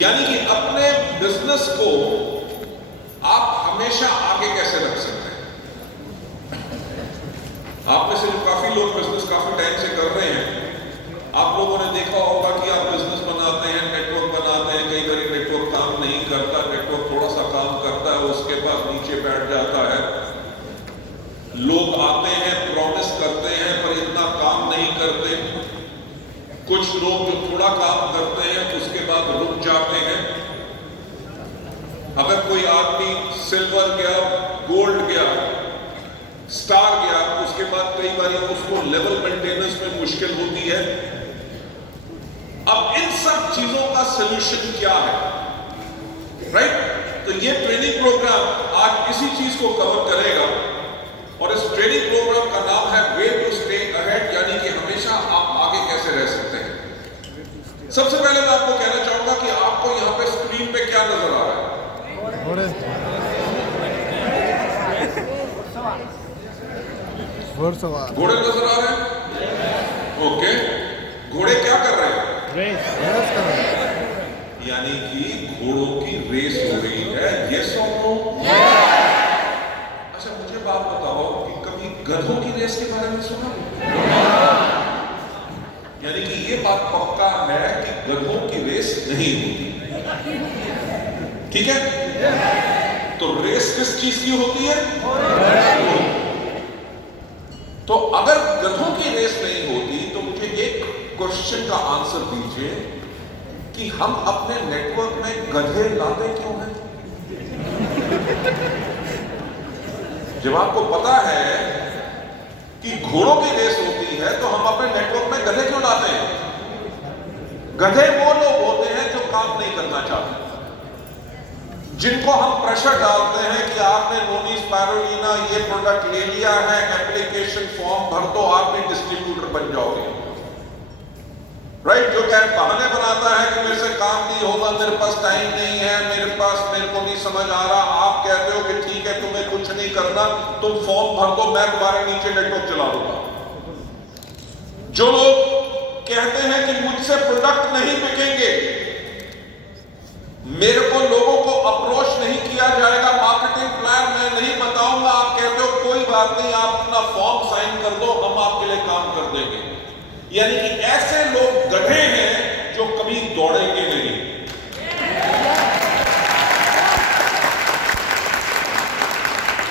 यानी कि अपने बिजनेस को आप हमेशा आगे कैसे रख सकते हैं। आप में से जो काफी लोग बिजनेस काफी टाइम से कर रहे हैं, आप लोगों ने देखा होगा कि आप बिजनेस बनाते हैं, नेटवर्क बनाते हैं, कई बार नेटवर्क काम नहीं करता, नेटवर्क थोड़ा सा काम करता है, उसके बाद नीचे बैठ जाता है। लोग आते हैं, प्रॉमिस करते हैं, पर इतना काम नहीं करते। कुछ लोग जो थोड़ा काम करते हैं उसके बाद रुक जाते हैं। अगर कोई आदमी सिल्वर गया, गोल्ड गया, स्टार गया, उसके बाद कई बार उसको लेवल मेंटेनेंस में मुश्किल होती है। अब इन सब चीजों का सॉल्यूशन क्या है, राइट? तो ये ट्रेनिंग प्रोग्राम आज इसी चीज को कवर करेगा और इस ट्रेनिंग प्रोग्राम का नाम है वे टू स्टे अहेड, यानी कि हमेशा आप आगे कैसे रह सकते हैं। सबसे पहले मैं आपको कहना चाहूंगा कि आपको यहां पे स्क्रीन पे क्या नजर आ रहा है? घोड़े नजर आ रहे हैं। ओके, घोड़े क्या कर रहे हैं? रेस कर रहे हैं। यानी कि घोड़ों की रेस हो रही है। यस और नो? अच्छा, मुझे बात बताओ कि कभी गधों की रेस के बारे में सुना? यानी कि ये बात पक्का है कि गधों की रेस नहीं होती, ठीक है? तो रेस किस चीज की होती है? तो अगर गधों की रेस नहीं होती तो मुझे एक क्वेश्चन का आंसर दीजिए कि हम अपने नेटवर्क में गधे लाते क्यों हैं? जब आपको पता है कि घोड़ों की रेस होती है तो हम अपने नेटवर्क में गधे क्यों लाते हैं? गधे वो लोग होते हैं जो काम नहीं करना चाहते, जिनको हम प्रेशर डालते हैं कि आपने नोनी स्पाइरुलिना ये प्रोडक्ट ले लिया है, एप्लीकेशन फॉर्म भर दो, आप भी डिस्ट्रीब्यूटर बन जाओगे, राइट? जो क्या बहाने बनाता है कि मेरे से काम नहीं होगा, मेरे पास टाइम नहीं है, मेरे को नहीं समझ आ रहा। आप कहते हो कि ठीक है, तुम्हें कुछ नहीं करना, तुम फॉर्म भर दो, मैं तुम्हारे नीचे नेटवर्क चला दूंगा। जो लोग कहते हैं कि मुझसे प्रोडक्ट नहीं बिकेंगे, मेरे को लोगों को अप्रोच नहीं किया जाएगा, मार्केटिंग प्लान मैं नहीं बताऊंगा, आप कहते हो कोई बात नहीं, आप अपना फॉर्म साइन कर दो, हम आपके लिए काम कर देंगे। यानी कि ऐसे लोग गधे हैं जो कभी दौड़ेंगे नहीं।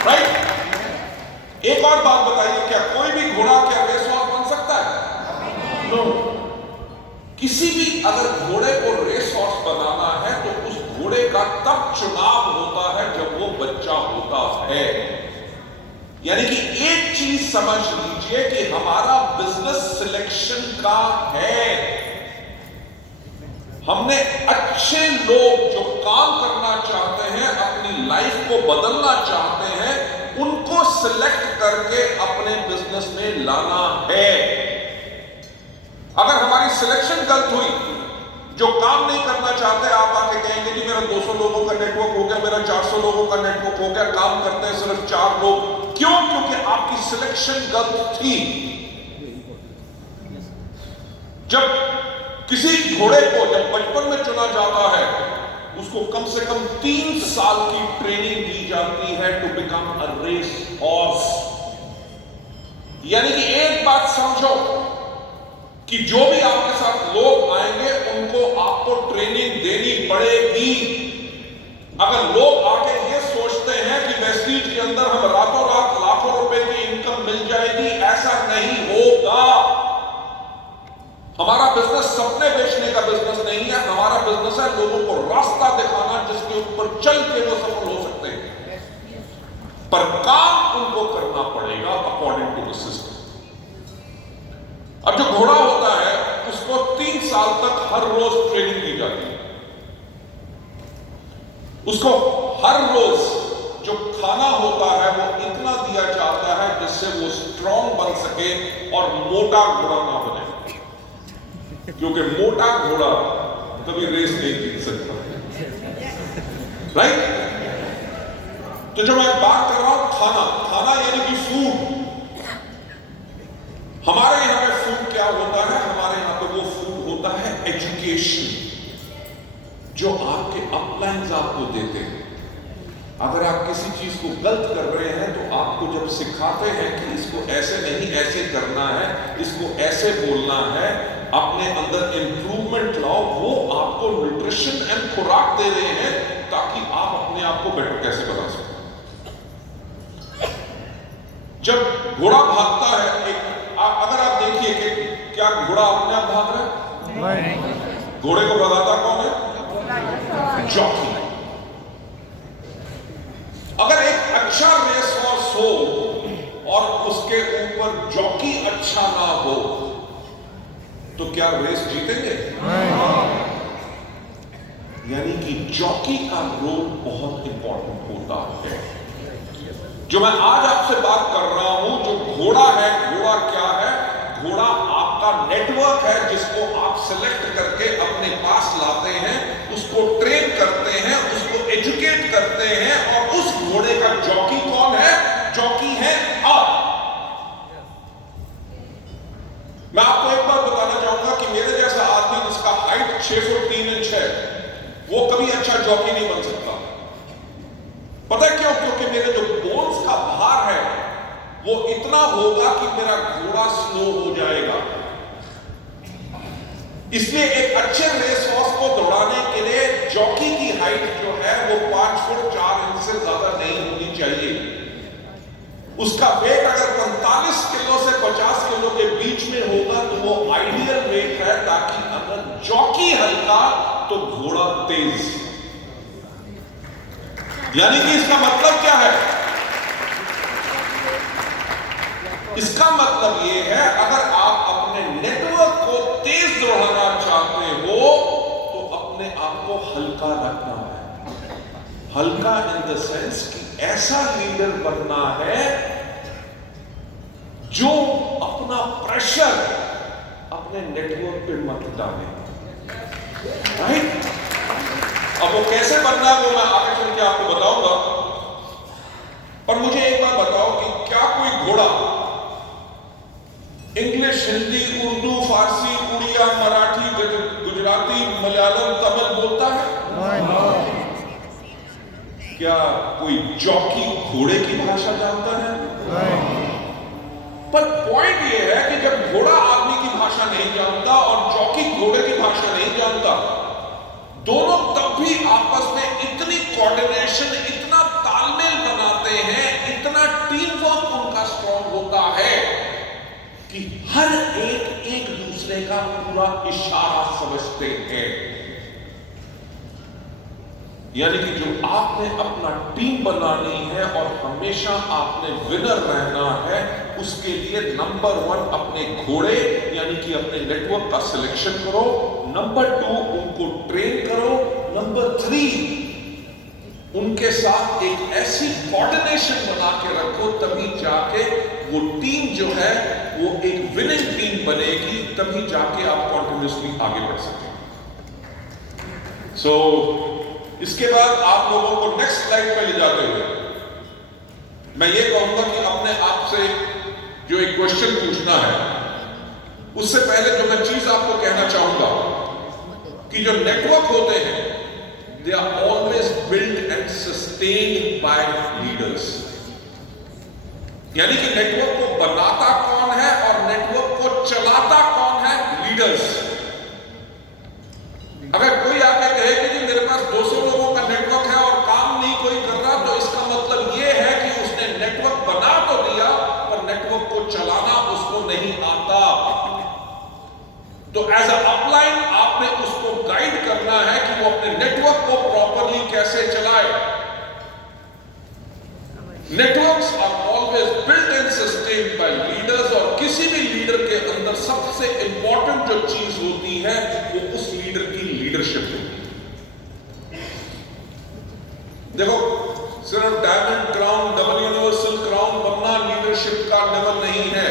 राइट? एक और बात बताइए, क्या कोई भी घोड़ा क्या रेस वॉक बन सकता है? नो। किसी भी अगर घोड़े को रेस हॉर्स बनाना है तो उस घोड़े का तब चुनाव होता है जब वो बच्चा होता है। यानी कि एक चीज समझ लीजिए कि हमारा बिजनेस सिलेक्शन का है। हमने अच्छे लोग जो काम करना चाहते हैं, अपनी लाइफ को बदलना चाहते हैं, उनको सिलेक्ट करके अपने बिजनेस में लाना है। अगर हमारी सिलेक्शन गलत हुई, जो काम नहीं करना चाहते, आप आके कहेंगे कि मेरा 200 लोगों का नेटवर्क हो गया, मेरा 400 लोगों का नेटवर्क हो गया, काम करते हैं सिर्फ 4 लोग। क्यों? क्योंकि आपकी सिलेक्शन गलत थी। जब किसी घोड़े को जब बचपन में चुना जाता है, उसको कम से कम 3 साल की ट्रेनिंग दी जाती है to become a race horse. यानी कि एक बात समझो कि जो भी आपके साथ लोग आएंगे उनको आपको ट्रेनिंग देनी पड़ेगी। अगर लोग आके ये सोचते हैं कि वेस्टीज के अंदर हम रातों रात लाखों रुपए की इनकम मिल जाएगी, ऐसा नहीं होगा। हमारा बिजनेस सपने बेचने का बिजनेस नहीं है, हमारा बिजनेस है लोगों को रास्ता दिखाना जिसके ऊपर चल के वो सफल हो सकते हैं, पर काम उनको करना पड़ेगा अकॉर्डिंग टू द सिस्टम। अब जो घोड़ा होता है उसको 3 साल तक हर रोज ट्रेनिंग दी जाती है। उसको हर रोज जो खाना होता है वो इतना दिया जाता है जिससे वो स्ट्रांग बन सके और मोटा घोड़ा ना बने, क्योंकि मोटा घोड़ा कभी रेस नहीं जीत सकता, राइट? तो जो मैं बात कर रहा हूं खाना यानी कि फूड, हमारे यहां पे फूड क्या होता है? हमारे यहां पे वो फूड होता है एजुकेशन। जो आपके अपलाइंस आपको देते हैं। अगर आप किसी चीज को गलत कर रहे हैं तो आपको जब सिखाते हैं कि इसको ऐसे नहीं ऐसे करना है, इसको ऐसे बोलना है, अपने अंदर इंप्रूवमेंट लाओ, वो आपको न्यूट्रिशन एंड खुराक दे रहे हैं ताकि आप अपने आप को बेटर कैसे बना सकें। जब घोड़ा भागता है, अगर आप देखिए कि क्या घोड़ा अपने आप भाग रहा है? घोड़े को भगाता कौन है? जॉकी। अगर एक अच्छा रेस हॉर्स हो और उसके ऊपर जॉकी अच्छा ना हो तो क्या रेस जीतेंगे? यानी कि जॉकी का रोल बहुत इंपॉर्टेंट होता है। जो मैं आज आपसे बात कर रहा हूं, जो घोड़ा है, घोड़ा क्या है? घोड़ा आपका नेटवर्क है जिसको आप सेलेक्ट करके अपने पास लाते हैं, उसको ट्रेन करते हैं, उसको एजुकेट करते हैं, और उस घोड़े का जॉकी कौन है? जॉकी है आप। मैं आपको एक बार बताना चाहूंगा कि मेरे जैसा आदमी जिसका हाइट 6 फुट 3 इंच है, वो कभी अच्छा जॉकी नहीं बन सकता। पता है क्यों? क्योंकि मेरे जो बोन्स का भार है वो इतना होगा कि मेरा घोड़ा स्लो हो जाएगा। इसलिए एक अच्छे रेस हॉर्स को दौड़ाने के लिए जॉकी की हाइट जो है वो 5 फुट 4 इंच से ज्यादा नहीं होनी चाहिए। उसका वेट अगर 45 किलो से 50 किलो के बीच में होगा तो वो आइडियल वेट है, ताकि अगर जॉकी हल्का तो घोड़ा तेज। यानी कि इसका मतलब क्या है? इसका मतलब यह है, अगर आप अपने नेटवर्क को तेज दौड़ाना चाहते हो तो अपने आप को हल्का रखना है। हल्का इन द सेंस कि ऐसा लीडर बनना है जो अपना प्रेशर अपने नेटवर्क पे मत डाले। राइट? अब वो कैसे बनना है वो मैं आगे चल के आपको बताऊंगा। पर मुझे एक बात बताओ कि क्या कोई घोड़ा इंग्लिश, हिंदी, उर्दू, फारसी, उड़िया, मराठी, गुजराती, मलयालम, तमिल बोलता है? क्या कोई जॉकी घोड़े की भाषा जानता है? पर पॉइंट यह है कि जब घोड़ा आदमी की भाषा नहीं जानता और जॉकी घोड़े की भाषा नहीं जानता, दोनों तब भी आपस में इतनी कोऑर्डिनेशन, इतना तालमेल बनाते हैं, इतना टीम वर्क उनका स्ट्रॉन्ग होता है कि हर एक दूसरे का पूरा इशारा समझते हैं। यानी कि जो आपने अपना टीम बनानी है और हमेशा आपने विनर रहना है, उसके लिए नंबर 1 अपने घोड़े यानी कि अपने नेटवर्क का सिलेक्शन करो, नंबर 2 उनको ट्रेन करो, नंबर 3 उनके साथ एक ऐसी कोऑर्डिनेशन बना के रखो, तभी जाके वो टीम जो है वो एक विनिंग टीम बनेगी, तभी जाके आप कॉन्टिन्यूसली आगे बढ़ सकें। इसके बाद आप लोगों को नेक्स्ट स्लाइड पे ले जाते हुए मैं ये कहूंगा कि अपने आप से जो एक क्वेश्चन पूछना है, उससे पहले जो मैं चीज आपको कहना चाहूंगा कि जो नेटवर्क होते हैं they are always built and sustained by leaders। यानी कि नेटवर्क को बनाता कौन है और नेटवर्क को चलाता कौन है? लीडर्स। अगर कोई आके कहे कि जी मेरे पास 200 लोगों का नेटवर्क है और काम नहीं कोई कर रहा, तो इसका मतलब यह है कि उसने नेटवर्क बना तो दिया पर नेटवर्क को चलाना उसको नहीं आता। तो एज अ अपलाइन आपने उसको गाइड करना है कि वो अपने नेटवर्क को प्रॉपरली कैसे चलाए। Networks are always built and sustained by leaders, और किसी भी लीडर के अंदर सबसे इंपॉर्टेंट जो चीज होती है वो उस लीडर की लीडरशिप होती है। देखो, सिर्फ diamond crown, double universal crown बनना लीडरशिप का लेवल नहीं है,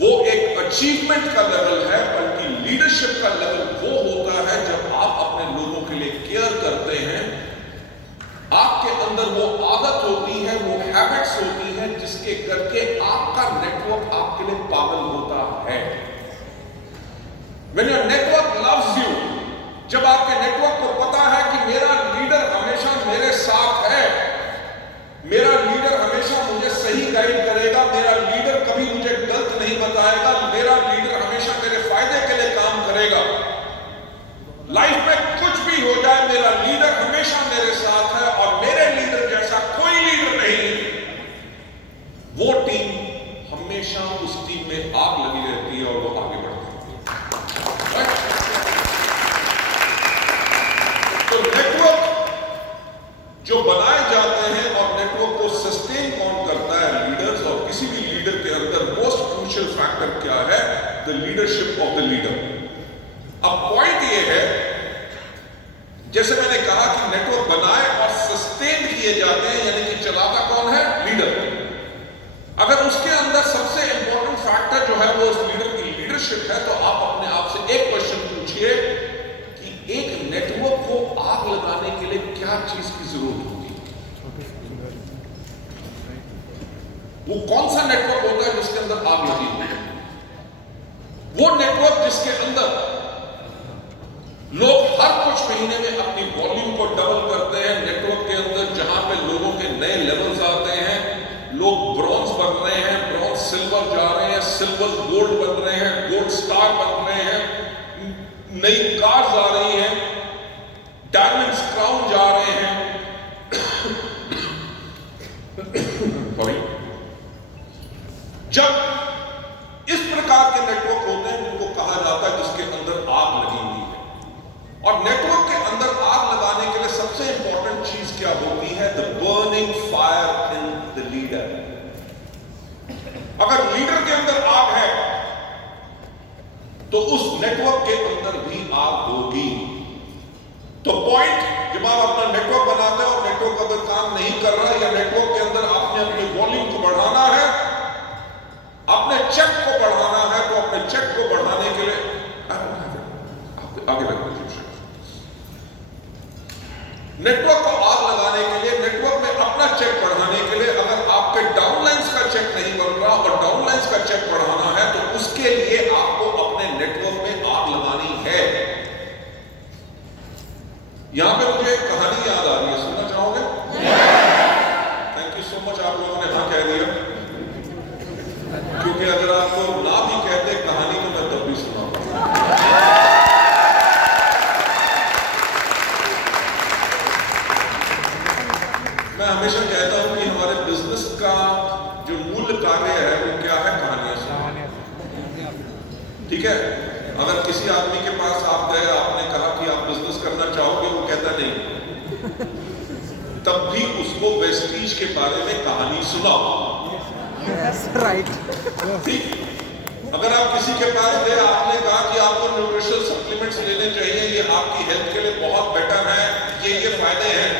वो एक अचीवमेंट का लेवल है, बल्कि लीडरशिप का लेवल वो होता है जब आप अपने लोगों के लिए केयर करते हैं, आपके अंदर वो आदत होती है, वो हैबिट्स होती है जिसके करके आपका नेटवर्क आपके लिए पागल होता है। When your network loves you, जब आपके नेटवर्क को पता है कि मेरा लीडर हमेशा मेरे साथ है, मेरा लीडर हमेशा मुझे सही गाइड करेगा, मेरा लीडर कभी मुझे गलत नहीं बताएगा, मेरा लीडर हमेशा मेरे फायदे के लिए काम करेगा, लाइफ में कुछ भी हो जाए मेरा लीडर हमेशा मेरे साथ है और मेरे लीडर जैसा कोई लीडर नहीं, वो टीम हमेशा उस टीम में आग लगी रहती है और वो आगे बढ़ती है। तो नेटवर्क जो बनाए जाते हैं और नेटवर्क को सस्टेन कौन करता है? लीडर्स। और किसी भी लीडर के अंदर मोस्ट क्रूशियल फैक्टर क्या है? The leadership of the leader. अब पॉइंट ये है, जैसे मैंने कहा कि नेटवर्क बनाए और सस्टेन किए जाते हैं, यानी कि चलाता कौन है? लीडर। अगर उसके अंदर सबसे इंपॉर्टेंट फैक्टर जो है वो उस लीडर की लीडरशिप है, तो आप अपने आप से एक क्वेश्चन पूछिए कि एक नेटवर्क को आग लगाने के लिए क्या चीज की जरूरत होती है? वो कौन सा नेटवर्क होता है जिसके अंदर आग लगी हुई है? वो नेटवर्क जिसके अंदर लोग हर कुछ महीने में अपनी वॉल्यूम को डबल करते हैं, नेटवर्क के अंदर जहां पे लोगों के नए लेवल्स आते हैं, लोग ब्रॉन्ज बन रहे हैं, ब्रॉन्ज सिल्वर जा रहे हैं, सिल्वर गोल्ड बन रहे हैं, गोल्ड स्टार बन रहे हैं, नई कार्स आ रही हैं, डायमंड्स क्राउन जा रहे हैं। जब इस प्रकार के नेटवर्क होते हैं जिनको कहा जाता है जिसके अंदर आग लगी हुई है, और नेटवर्क के अंदर आग लगाने के लिए सबसे इंपॉर्टेंट चीज क्या होती है? The burning fire in the leader. अगर लीडर के अंदर आग है तो उस नेटवर्क के अंदर भी आग होगी। तो पॉइंट, जब आप अपना नेटवर्क बनाते हैं और नेटवर्क अगर काम नहीं कर रहा है या नेटवर्क के अंदर आपने अपनी वॉल्यूम को बढ़ाना है, अपने चेक को बढ़ाना है, तो अपने चेक को बढ़ाने के लिए आगे रखो। नेटवर्क को आग लगाने के लिए, नेटवर्क में अपना चेक बढ़ाने के लिए, अगर आपके डाउनलाइंस का चेक नहीं बन रहा और डाउनलाइंस का चेक बढ़ाना है, तो उसके लिए आपको अपने नेटवर्क में आग लगानी है। यहां पे मुझे एक कहानी याद आ रही है, सुनना चाहोगे? थैंक यू सो मच, आप लोगों ने हाँ कह दिया, क्योंकि अगर आपको ना भी कहते कहानी तो मैं तब भी सुनाऊंगा। मैं हमेशा कहता हूं कि हमारे बिजनेस का जो मूल कार्य है वो क्या है? कहानियां सुनाना। ठीक है? अगर किसी आदमी के पास आप गए, आपने कहा कि आप बिजनेस करना चाहोगे, वो कहता नहीं, तब भी उसको वेस्टीज के बारे में कहानी सुनाओ। राइट। ठीक। अगर आप किसी के पास गए, आपने कहा कि आपको न्यूट्रिशनल सप्लीमेंट्स लेने चाहिए, ये आपकी हेल्थ के लिए बहुत बेटर है, ये फायदे हैं,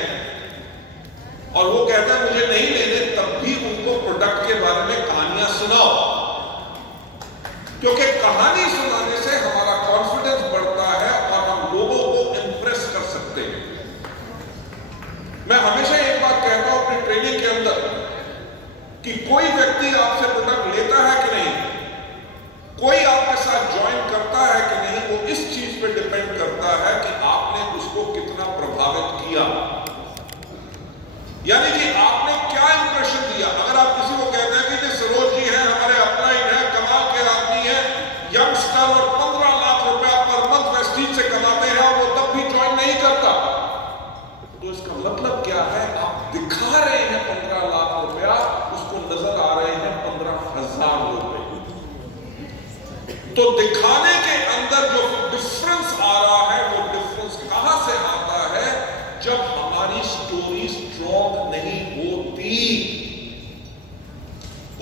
और वो कहता है मुझे नहीं लेने, तब भी उनको प्रोडक्ट के बारे में कहानियां सुनाओ, क्योंकि कहानी सुनाने से हमारा कॉन्फिडेंस बढ़ता है और हम लोगों को इंप्रेस कर सकते हैं। मैं हमेशा एक बात कहता हूं अपनी ट्रेनिंग के अंदर कि कोई व्यक्ति आपसे प्रोडक्ट लेता है कि नहीं, कोई आपके साथ ज्वाइन करता है कि नहीं, वो इस चीज पे डिपेंड करता है कि आपने उसको कितना प्रभावित किया, यानी कि आपने क्या इंप्रेशन दिया। अगर आप किसी को कहते हैं कि सरोज जी हैं, हमारे अपलाइन है, कमाल के आदमी है, यंगस्टर और 15 लाख रुपया पर मंथ वेस्टीज से कमाते हैं, और वो तब भी ज्वाइन नहीं करता, तो इसका मतलब क्या है? आप दिखा रहे हैं 15 लाख रुपया, उसको नजर आ रहे हैं 15,000 रुपए। तो दिखाने के अंदर जो डिफरेंस आ रहा है, वो डिफरेंस कहां से आता है? जब हमारी स्टोरी स्ट्रॉन्ग नहीं होती।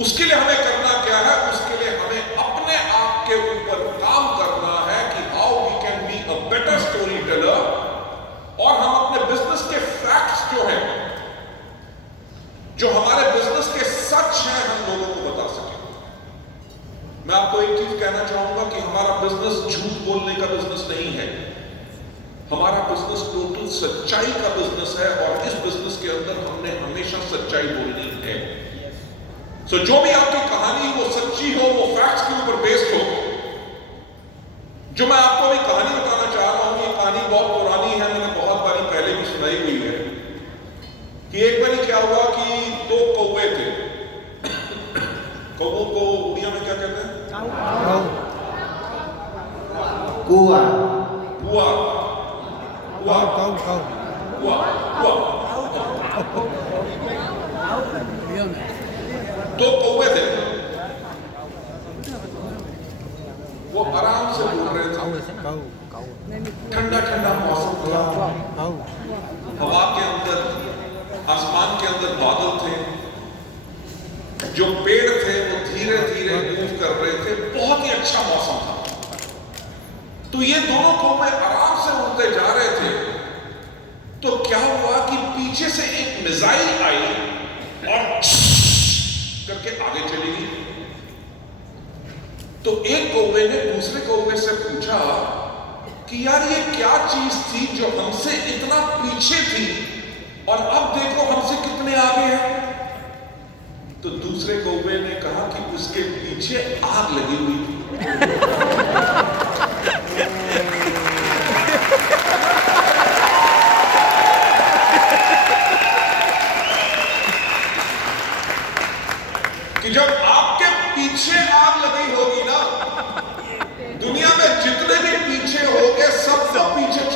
उसके लिए हमें करना क्या है? उसके लिए हमें अपने आप के ऊपर काम करना है कि how we can be a better story teller, और हम अपने बिजनेस के फैक्ट्स जो हैं, जो हमारे बिजनेस के सच हैं, हम लोगों को बता सकें। मैं आपको एक चीज कहना चाहूंगा कि हमारा बिजनेस झूठ बोलने का बिजनेस नहीं है, हमारा बिजनेस टोटल सच्चाई का बिजनेस है, और इस बिजनेस के अंदर हमने हमेशा सच्चाई बोलनी है। सो जो भी आपकी कहानी वो सच्ची हो, वो फैक्ट्स के ऊपर बेस्ड हो। जो मैं आपको अभी कहानी बताना चाह रहा हूं, ये कहानी बहुत वाह Go. वाह वाह। दो कौवे थे, वो आराम से उड़ रहे थे। Go. ठंडा ठंडा मौसम था, Go. हवा के अंदर, आसमान के अंदर बादल थे, जो पेड़ थे वो धीरे धीरे मूव कर रहे थे, बहुत ही अच्छा मौसम था। तो ये दोनों कौवे आराम से उड़ते जा रहे थे, तो क्या हुआ कि पीछे से एक मिसाइल आई और करके आगे चली गई। तो एक कौवे ने दूसरे कौवे से पूछा कि यार ये क्या चीज थी जो हमसे इतना पीछे थी और अब देखो हमसे कितने आगे हैं। तो दूसरे कौवे ने कहा कि उसके पीछे आग लगी हुई थी। कि जब आपके पीछे आग लगी होगी ना, दुनिया में जितने भी पीछे होंगे सबको पीछे छोड़